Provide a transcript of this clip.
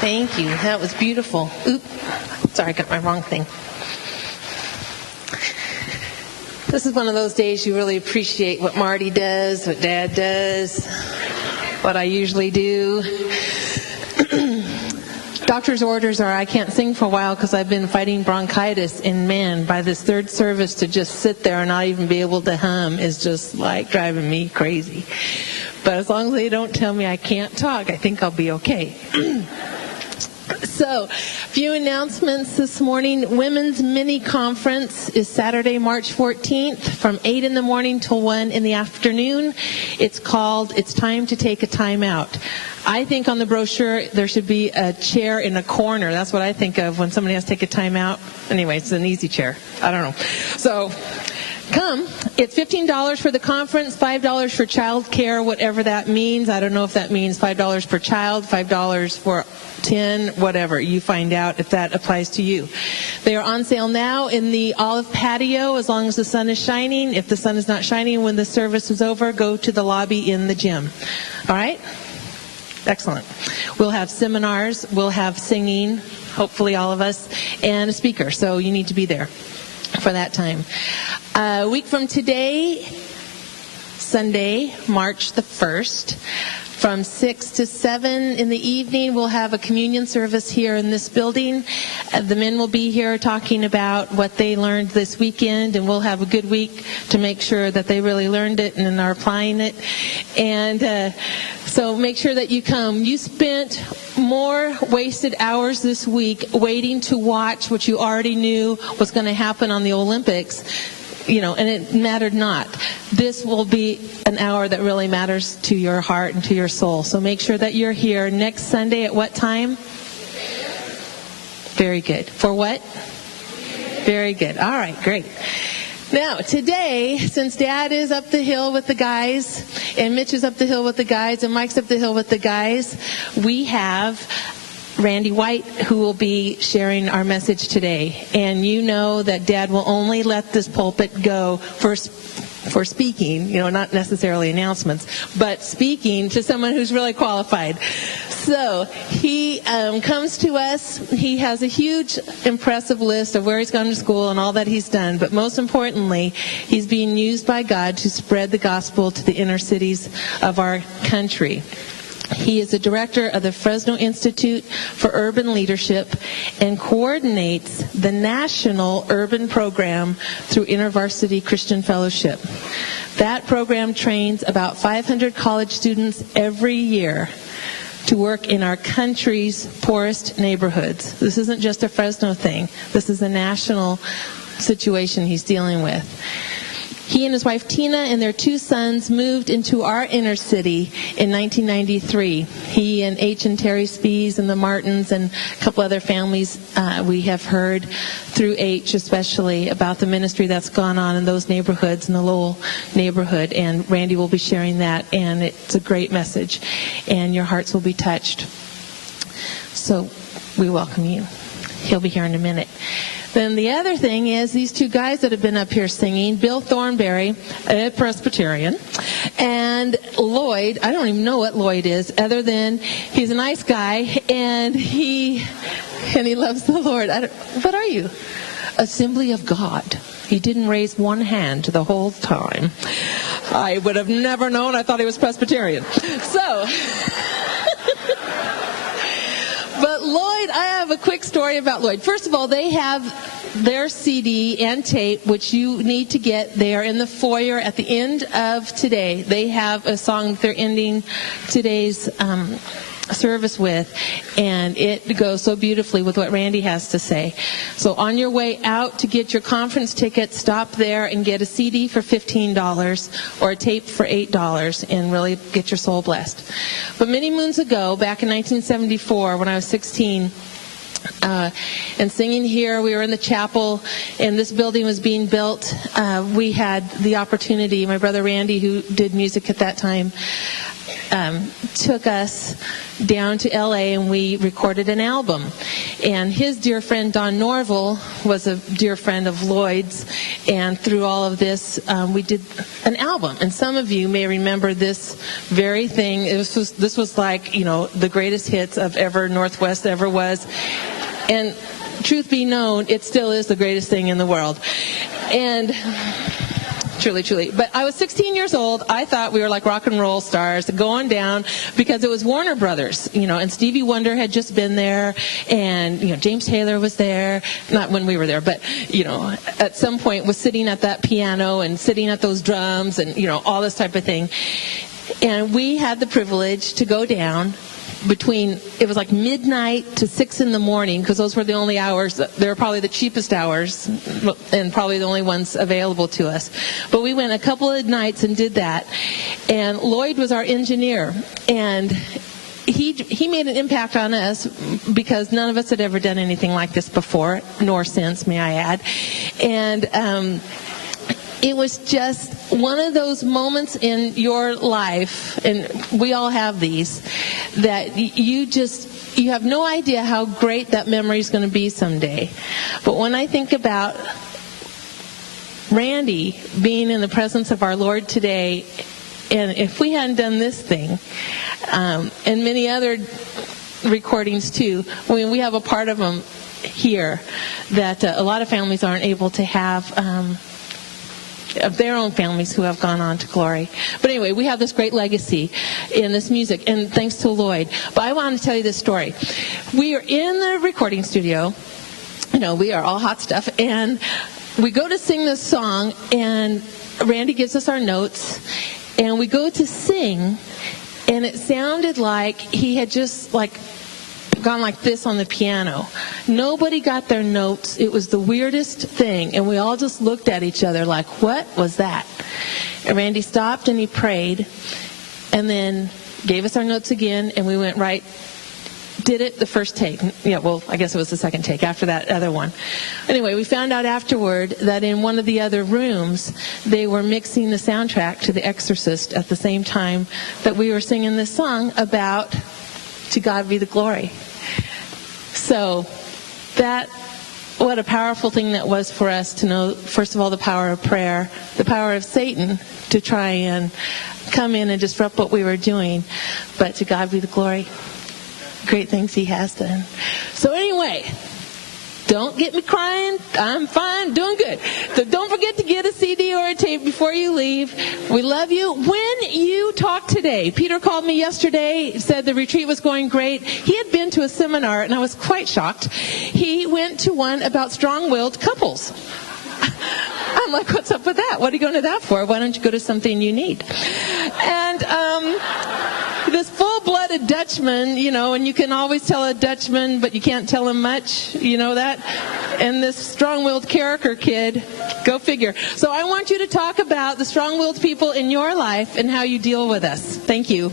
Thank you. That was beautiful. Oop. Sorry, I got my wrong thing. This is one of those days you really appreciate what Marty does, what Dad does, what I usually do. Doctor's orders are I can't sing for a while because I've been fighting bronchitis, and man, by this third service to just sit there and not even be able to hum is just like driving me crazy. But as long as they don't tell me I can't talk, I think I'll be okay. So, a few announcements this morning. Women's Mini Conference is Saturday, March 14th from 8 in the morning till 1 in the afternoon. It's called It's Time to Take a Time Out. I think on the brochure there should be a chair in a corner. That's what I think of when somebody has to take a time out. Anyway, it's an easy chair. I don't know. So, come. It's $15 for the conference, $5 for child care, whatever that means. I don't know if that means $5 per child, $5 for 10, whatever. You find out if that applies to you. They are on sale now in the Olive Patio as long as the sun is shining. If the sun is not shining when the service is over, go to the lobby in the gym. All right? Excellent. We'll have seminars. We'll have singing, hopefully all of us, and a speaker. So you need to be there for that time. A week from today, Sunday, March the 1st, from 6 to 7 in the evening, we'll have a communion service here in this building. The men will be here talking about what they learned this weekend, and we'll have a good week to make sure that they really learned it and are applying it. And so make sure that you come. You spent more wasted hours this week waiting to watch what you already knew was going to happen on the Olympics. And it mattered not. This will be an hour that really matters to your heart and to your soul. So make sure that you're here next Sunday at what time? Very good. For what? Very good. All right, great. Now, today, since Dad is up the hill with the guys, and Mitch is up the hill with the guys, and Mike's up the hill with the guys, we have Randy White, who will be sharing our message today. And you know that Dad will only let this pulpit go for speaking, not necessarily announcements, but speaking to someone who's really qualified. So he comes to us. He has a huge, impressive list of where he's gone to school and all that he's done. But most importantly, he's being used by God to spread the gospel to the inner cities of our country. He is the director of the Fresno Institute for Urban Leadership and coordinates the National Urban Program through InterVarsity Christian Fellowship. That program trains about 500 college students every year to work in our country's poorest neighborhoods. This isn't just a Fresno thing. This is a national situation he's dealing with. He and his wife Tina and their 2 sons moved into our inner city in 1993. He and H and Terry Spees and the Martins and a couple other families, we have heard through H especially about the ministry that's gone on in those neighborhoods, in the Lowell neighborhood. And Randy will be sharing that, and it's a great message. And your hearts will be touched. So we welcome you. He'll be here in a minute. Then the other thing is these 2 guys that have been up here singing, Bill Thornberry, a Presbyterian, and Lloyd. I don't even know what Lloyd is, other than he's a nice guy, and he loves the Lord. What are you? Assembly of God. He didn't raise one hand the whole time. I would have never known. I thought he was Presbyterian. So... But Lloyd, I have a quick story about Lloyd. First of all, they have their CD and tape, which you need to get. They are in the foyer at the end of today. They have a song that they're ending today's service with, and it goes so beautifully with what Randy has to say. So on your way out to get your conference ticket, stop there and get a CD for $15 or a tape for $8 and really get your soul blessed. But many moons ago, back in 1974, when I was 16, and singing here, we were in the chapel, and this building was being built. We had the opportunity, my brother Randy, who did music at that time, took us down to LA and we recorded an album. And his dear friend Don Norville was a dear friend of Lloyd's, and through all of this we did an album. And some of you may remember this very thing. This was like, the greatest hits of ever Northwest ever was. And truth be known, it still is the greatest thing in the world. And truly. But I was 16 years old. I thought we were like rock and roll stars going down because it was Warner Brothers, and Stevie Wonder had just been there, and, James Taylor was there. Not when we were there, but, at some point was sitting at that piano and sitting at those drums and, all this type of thing. And we had the privilege to go down it was like midnight to 6 in the morning, because those were the only hours. They were probably the cheapest hours and probably the only ones available to us. But we went a couple of nights and did that. And Lloyd was our engineer. And he made an impact on us because none of us had ever done anything like this before, nor since, may I add. And it was just one of those moments in your life, and we all have these, that you have no idea how great that memory is going to be someday. But when I think about Randy being in the presence of our Lord today, and if we hadn't done this thing, and many other recordings too, we have a part of them here that a lot of families aren't able to have, of their own families who have gone on to glory. But anyway, we have this great legacy in this music, and thanks to Lloyd. But I want to tell you this story. We are in the recording studio. We are all hot stuff, and we go to sing this song, and Randy gives us our notes, and we go to sing, and it sounded like he had just gone like this on the piano. Nobody got their notes. It was the weirdest thing, and we all just looked at each other like, what was that? And Randy stopped and he prayed, and then gave us our notes again, and we went right, did it the first take. I guess it was the second take after that other one. Anyway, we found out afterward that in one of the other rooms, they were mixing the soundtrack to The Exorcist at the same time that we were singing this song about "To God Be the Glory." So what a powerful thing that was for us to know, first of all, the power of prayer, the power of Satan to try and come in and disrupt what we were doing. But to God be the glory. Great things he has done. So anyway, don't get me crying. I'm fine, doing good. So don't forget to get a CD or a tape before you leave. We love you. When you talk today, Peter called me yesterday, said the retreat was going great. He had been to a seminar, and I was quite shocked. He went to one about strong-willed couples. I'm like, what's up with that? What are you going to that for? Why don't you go to something you need? And this full-blooded Dutchman, and you can always tell a Dutchman, but you can't tell him much, that? And this strong-willed character kid, go figure. So I want you to talk about the strong-willed people in your life and how you deal with us. Thank you.